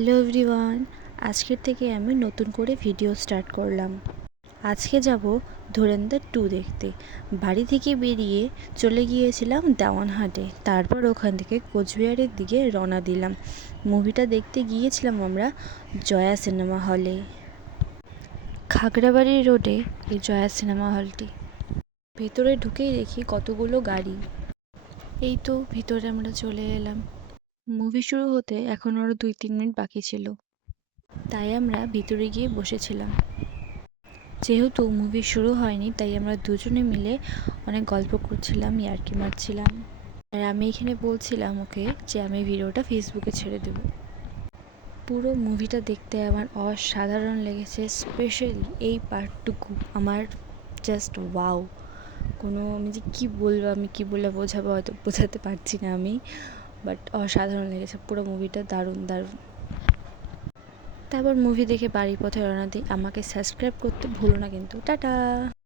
Hello everyone, আজকের থেকে আমি নতুন করে ভিডিও স্টার্ট করলাম। আজকে যাব ধুরন্ধর 2 দেখতে। বাড়ি থেকে বেরিয়ে চলে গিয়েছিলাম দেওয়ানহাটে, তারপর ওখান থেকে কোচবিহারের দিকে রওনা দিলাম। মুভিটা দেখতে গিয়েছিলাম আমরা জয়া সিনেমা হলে। খাগড়াবাড়ি রোডে এই জয়া সিনেমা হলটি। ভেতরে ঢুকেই দেখি কতগুলো গাড়ি। এই তো ভিতরে আমরা চলে এলাম। মুভি শুরু হতে এখন আরও 2-3 মিনিট বাকি ছিল, তাই আমরা ভিতরে গিয়ে বসেছিলাম। যেহেতু মুভি শুরু হয়নি, তাই আমরা দুজনে মিলে অনেক গল্প করছিলাম, ইয়ার্কি মারছিলাম। আর আমি এখানে বলছিলাম ওকে যে আমি ভিডিওটা ফেসবুকে ছেড়ে দেব। পুরো মুভিটা দেখতে আমার অসাধারণ লেগেছে, স্পেশালি এই পার্টটুকু আমার জাস্ট ওয়াও। আমি যে কী বলবো, আমি কী বলে বোঝাবো, হয়তো বোঝাতে পারছি না আমি, বাট অসাধারণ লেগেছে পুরো মুভিটা, দারুণ দারুণ। তারপর মুভি দেখে বাড়ির পথে রওনা দিই। আমাকে সাবস্ক্রাইব করতে ভুলো না কিন্তু। টাটা।